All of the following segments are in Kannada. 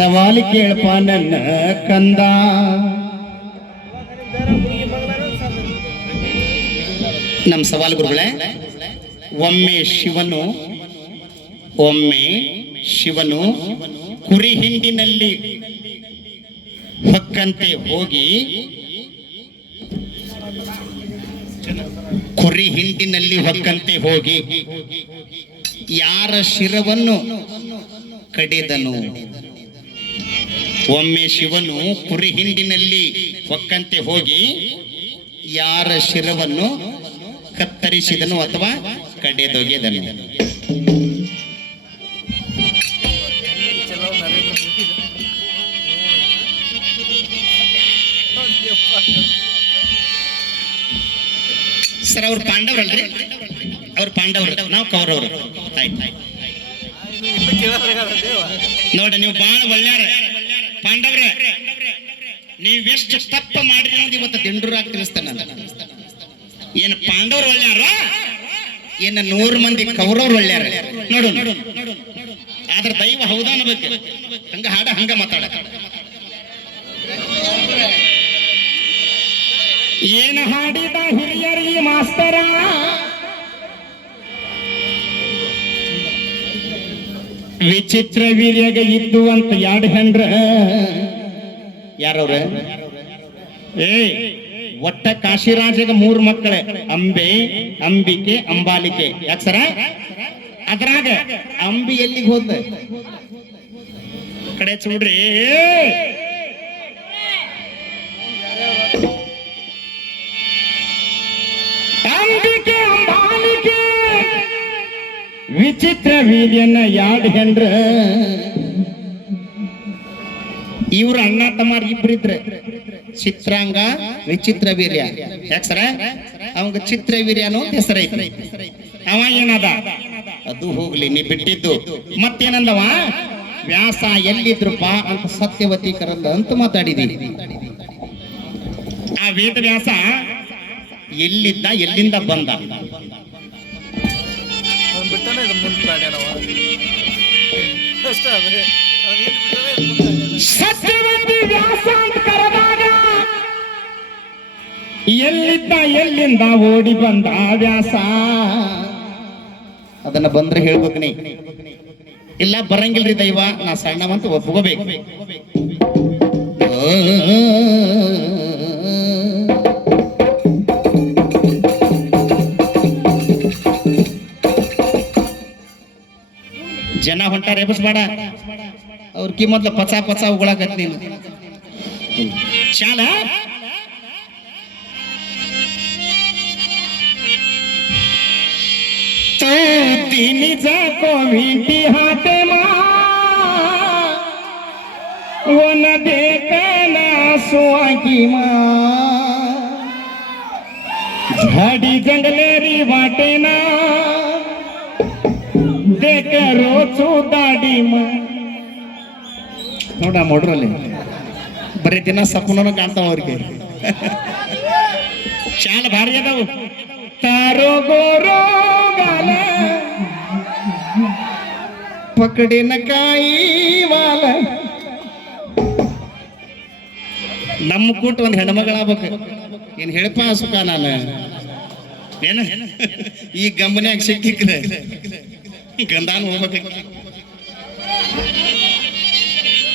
ಸವಾಲು ಕೇಳಪ್ಪ ನನ್ನ ಕಂದ. ನಮ್ಮ ಸವಾಲು ಗುರುಗಳೇ, ಒಮ್ಮೆ ಶಿವನು ಕುರಿ ಹಿಂಡಿನಲ್ಲಿ ಹೊಕ್ಕಂತೆ ಹೋಗಿ ಯಾರ ಶಿರವನ್ನು ಕಡಿದನು. ಒಮ್ಮೆ ಶಿವನು ಕುರಿ ಹಿಂಡಿನಲ್ಲಿ ಹೊಕ್ಕಂತೆ ಹೋಗಿ ಯಾರ ಶಿರವನ್ನು ಕತ್ತರಿಸಿದನು ಅಥವಾ ಕಡೆದೊಗೆದನು. ಸರ್, ಅವ್ರು ಪಾಂಡವರಲ್ರಿ? ಅವ್ರು ಪಾಂಡವರು, ನಾವು ಕೌರವರು. ನೋಡ, ನೀವು ಬಹಳ ಒಳ್ಳೆಯ ಪಾಂಡವ್ರೆ. ನೀವೆಷ್ಟು ತಪ್ಪ ಮಾಡಿರಿ ಅನ್ನೋದು ಇವತ್ತು ದಿಂಡ್ರಾಗಿ ತಿಳಿಸ್ತಾನೆ. ಏನು ಪಾಂಡವರು ಒಳ್ಳೆಯಾರ, ಏನು 100 ಮಂದಿ ಕೌರವ್ರು ಒಳ್ಳೆಯಾರ? ನೋಡು, ಆದ್ರ ದೈವ ಹೌದಾ ಅನ್ಬೇಕು. ಹಂಗ ಹಾಡ ಹಂಗ ಮಾತಾಡ. ಏನು ಹಾಡಿದ ಹಿರಿಯರಿ ಮಾಸ್ತರ, ವಿಚಿತ್ರ ವೀರ್ಯಾಗ ಇದ್ದು ಅಂತ 2 ಹೆಂಡ್ರ. ಯಾರವ್ರ? ಒಟ್ಟ ಕಾಶಿರಾಜಗ 3 ಮಕ್ಕಳೇ, ಅಂಬಿಕೆ, ಅಂಬಾಲಿಕೆ. ಯಾಕ ಸರ? ಅದ್ರಾಗ ಅಂಬಿ ಎಲ್ಲಿಗೆ ಹೋದ? ಕಡೆ చూಡ್ರಿ, ಅಂಬಿಕೆ ಅಂಬಾಲಿಕೆ ವಿಚಿತ್ರ ವೀರ್ಯನ 2 ಹೆಂಡ್ರ. ಇವ್ರ ಅಣ್ಣ ತಮ್ಮಾರ ಇಬ್ರಿದ್ರೆ, ಚಿತ್ರಾಂಗ, ವಿಚಿತ್ರ ವೀರ್ಯ. ಯಾಕ ಸರ? ಅವಂಗ ಚಿತ್ರ ವೀರ್ಯ ಅನ್ನೋ ಹೆಸರೈತಿ. ಅವ ಏನದ? ಅದು ಹೋಗ್ಲಿ, ನೀ ಬಿಟ್ಟಿದ್ದು. ಮತ್ತೇನಂದವ? ವ್ಯಾಸ ಎಲ್ಲಿದ್ರುಪ್ಪ ಅಂತ ಸತ್ಯವತಿ ಕರಂದ ಅಂತ ಮಾತಾಡಿದೀನಿ. ಆ ವೇದ ವ್ಯಾಸ ಎಲ್ಲಿದ್ದ, ಎಲ್ಲಿಂದ ಬಂದ? ಸತ್ಯವತಿ ವ್ಯಾಸ ಅಂತ ಕರೆದಾಗ ಎಲ್ಲಿದ್ದ, ಎಲ್ಲಿಂದ ಓಡಿ ಬಂದ ವ್ಯಾಸ? ಅದನ್ನ ಬಂದ್ರೆ ಹೇಳ್ಬೇಕು ನೀ. ಇಲ್ಲ ಬರಂಗಿಲ್ರಿ ದೈವ, ನಾ ಸಣ್ಣವಂತ ಒಪ್ಕೋಬೇಕು. ಜನ ಹೊಂಟಾರ, ಎಬಸ್ಬೇಡ. ಅವ್ರ ಮೊದ್ಲು ಪಚ ಉಗಳಾಕತ್ ನೀನು. ಚಾಲ तीन को मीठी हाथे माँ वो न देखना सुआ की माँ झाड़ी जंगलेरी वाटे ना देख रोचू दाढ़ी माँ. ನೋಡ ಮೊಡ್ರಲ್ಲಿ ಬರೀ ದಿನ ಸಪನೂ ಕಾಣ್ತಾವ ಅವ್ರಿಗೆ. ಚಾಲ ಭಾರಿ ಅದಾವು. ತಾರೋ ಗೋರೋ ಗಾಲ ಪಕಡಿನ ಕಾಯಿ ವಾಲ. ನಮ್ಮ ಕೂಟ ಒಂದು ಹೆಣ್ಮಗಳಾಗ್ಬೇಕು. ಏನ್ ಹೇಳಪ್ಪ ಸುಖ ನಾನು ಏನ ಈ ಗಂಬನ್ಯಾಗ ಸಿಕ್ಕಿಕ್ರೆ ಗಂಧಾನ ಹೋಗ್ಬೇಕು.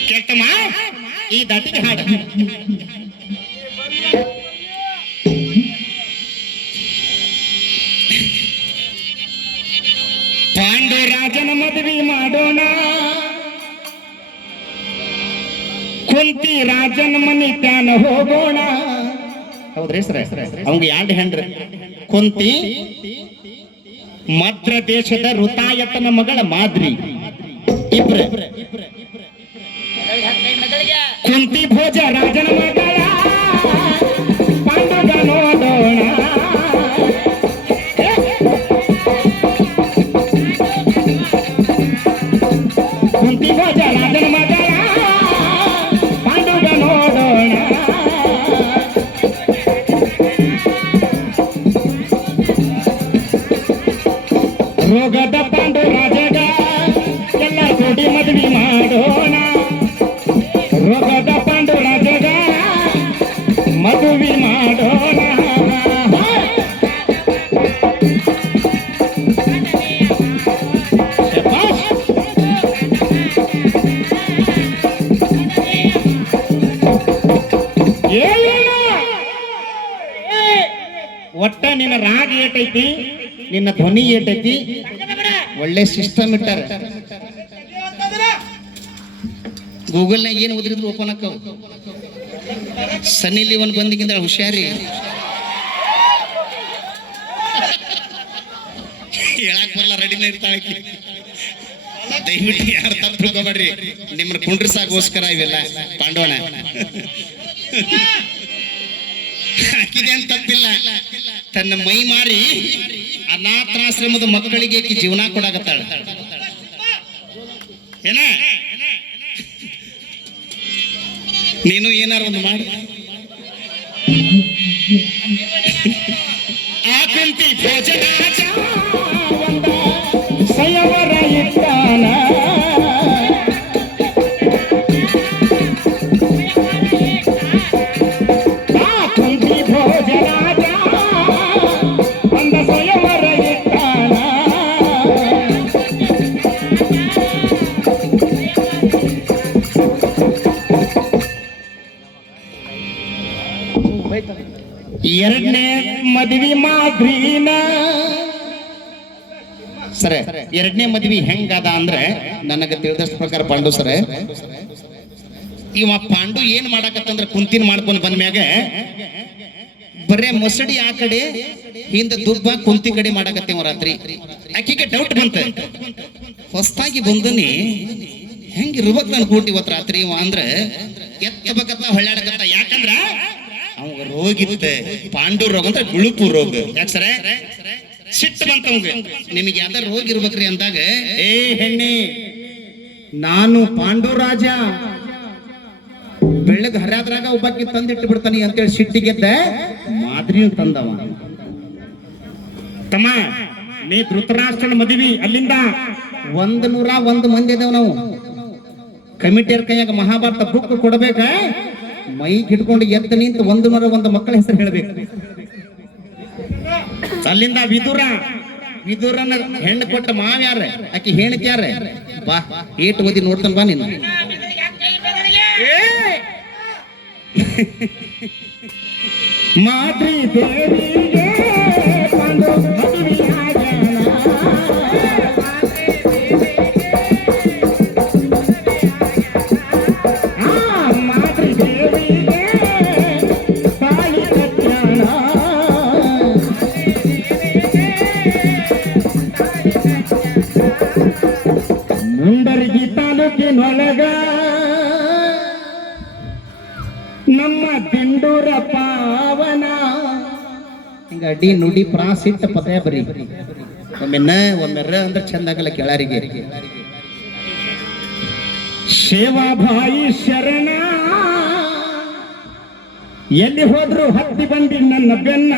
ಕೆಟ್ಟಮ್ಮ ಈ ದಟ್ಟಿಗೆ ಹಾಡ. ಪಾಂಡುರಾಜನ ಮದುವೆ ಮಾಡೋಣ, ಕುಂತಿ ರಾಜನ ಮನೆ ತ್ಯಾನ ಹೋಗೋಣ. ಹೌದ್ರಿ ಸರ? ಅವಂಗ 2 ಹೆಂಡ್ರ. ಕುಂತಿ ಮಧ್ರ ದೇಶದ ಋತಾಯತನ ಮಗಳ ಮಾದ್ರಿ. ಇಬ್ರ. ಕುಂತಿ ಭೋಜ ರಾಜನ ಮಗಳ ಪಾಂಡುಗ ನೋಡೋಣ. ಕುಂತಿ ಭೋಜ ರಾಜನ ಮಗಳ ಪಾಂಡುಗ ನೋಡೋಣ. ರೋಗದ ಪಾಂಡು ರಾಜಗ ಎಲ್ಲ ಕೂಡಿ ಮದುವೆ ಮಾಡೋಣ. ಐತಿ, ನಿನ್ನ ಧ್ವನಿ ಏಟೈತಿ, ಒಳ್ಳೆ ಸಿಸ್ಟಮ್ ಇಟ್ಟಾರ. ಗೂಗಲ್ನಾಗ ಏನು ಓದಿದ್ರು ಓಪನ್ ಆಕ್ಕವು. ಸನ್ನಿ ಲಿವನ್ ಬಂದಿಗಿಂದ ಹುಷಾರಿ ಹೇಳಕ್ ಬರಲ್ಲ, ರೆಡಿನೇ ಇರ್ತಾಳೆ. ದಯವಿಟ್ಟು ಯಾರು ತಪ್ಪು ತಿಳ್ಕೊಬೇಡ್ರಿ, ನಿಮ್ಮನ್ನ ಕುಂಡ್ರಿಸಾಗೋಸ್ಕರ ಇವೆಲ್ಲ ಪಾಂಡವನ ಹಾಕಿದೆ ಅಂತ ತಪ್ಪಿಲ್ಲ. ತನ್ನ ಮೈ ಮಾರಿ ಅನಾಥಾಶ್ರಮದ ಮಕ್ಕಳಿಗೆ ಜೀವನ ಕೊಡಾಕತ್ತಾಳ. ಏನ ನೀನು ಏನಾರ ಒಂದು ಮಾಡಿ. ಆ ಕುಂತಿ ಭೋಜನ ಸಯವರ ಇಟ್ಟಾನ, ಆ ಕುಂತಿ ಭೋಜನ ಒಂದ ಸಯವರ ಇಟ್ಟಾನ. ಎರಡನೇ ಮದ್ವಿ ಮಾದ್ರಿನ ಸರ, ಎರಡನೇ ಮದ್ವಿ ಹೆಂಗದ ಅಂದ್ರೆ ನನಗೆ ತಿಳಿದಷ್ಟು ಪ್ರಕಾರ ಪಾಂಡು ಸರ, ಇವ ಪಾಂಡು ಏನ್ ಮಾಡಾಕತ್ತಂದ್ರ ಕುಂತಿನ ಮಾಡ್ಕೊಂಡ್ ಬಂದ್ಮ್ಯಾಗ ಬರೇ ಮೊಸಡಿ ಆ ಕಡೆ ಹಿಂದ ದುಬ್ಬ ಕುಂತಿ ಕಡೆ ಮಾಡಾಕತ್ತೇವ ರಾತ್ರಿ. ಆಕಿಗೆ ಡೌಟ್ ಬಂತ, ಹೊಸ್ತಾಗಿ ಬಂದನಿ ಹೆಂಗಿರ್ಬೇಕು ನನ್ ಕೂಟಿ ಇವತ್ತು ರಾತ್ರಿ ಇವ ಅಂದ್ರ ಎತ್ತಬೇಕತ್ತ ಹೊಳ್ಳಾಡಕತ್ತ. ಯಾಕಂದ್ರ ಅವಾಗ ರೋಗ ಇರುತ್ತೆ, ಪಾಂಡು ರೋಗ ಅಂದ್ರೆ ಗುಳುಪು ರೋಗ. ಯಾಕೆ ಸರ ಸಿಟ್ಟು ಬಂತ ಅವಂಗ, ನಿಮಗೆ ಯಾವ್ದಾರ ರೋಗ ಇರ್ಬೇಕ್ರಿ ಅಂದಾಗ, ಏ ಹೆಣ್ಣೆ ನಾನು ಪಾಂಡು ರಾಜ ಬೆಳ್ಳಗ್ ಹರ್ಯಾದ್ರಾಗ ಒಬ್ಬಾಕಿ ತಂದಿಟ್ಟು ಬಿಡ್ತಾನಿ ಅಂತೇಳಿ ಸಿಟ್ಟಿಗೆದ್ದ ಮಾದ್ರಿ ತಂದವ. ತಮ್ಮ ನೀ ಧೃತರಾಷ್ಟ್ರನ ಮದುವೆ ಅಲ್ಲಿಂದ 101 ಮಂದಿ ಇದೇವ್ ನಾವು. ಕಮಿಟಿಯರ್ ಕೈಯಾಗ ಮಹಾಭಾರತ ಬುಕ್ ಕೊಡಬೇಕ, ಮೈಕ್ ಹಿಡ್ಕೊಂಡು ಎದ್ದು ನಿಂತು 101 ಮಕ್ಕಳ ಹೆಸರು ಹೇಳ್ಬೇಕು. ಅಲ್ಲಿಂದ ವಿದುರನ ಹೆಣ್ಣು ಕೊಟ್ಟ ಮಾವ ಯಾರ, ಆಕಿ ಹೆಣ್ತಿ ಯಾರ, ಬಾ ಏಟ್ ಓದಿ ನೋಡ್ತಾನ ಬಾ ನೀನು. ಮಾದ್ರಿ ದೇವಿಗೆ ಪಾಂಡು ಮದುವೆಯಾಗ್ಯಾನ, ಮಾದ್ರಿ ದೇವಿಗೆ ತಾಳಿ ಕಟ್ಯಾನ. ಮುಂಡರಗಿ ತಾಲೂಕಿನೊಳಗ ನಮ್ಮ ದಿಂಡೂರ ಪಾವನ. ಹಿಂಗ ಅಡ್ಡಿ ನುಡಿ ಪ್ರಾಸಿಟ್ಟ ಪದ ಬರೀ, ಒಮ್ಮೆನ್ನ ಒಮ್ಮೆರ ಅಂದ್ರೆ ಚಂದ ಆಗಲ್ಲ ಕೆಳರಿಗೆ. ಸೇವಾಭಾಯಿ ಶರಣ ಎಲ್ಲಿ ಹೋದ್ರು ಹತ್ತಿ ಬಂದಿ ನನ್ನ ಬೆನ್ನ.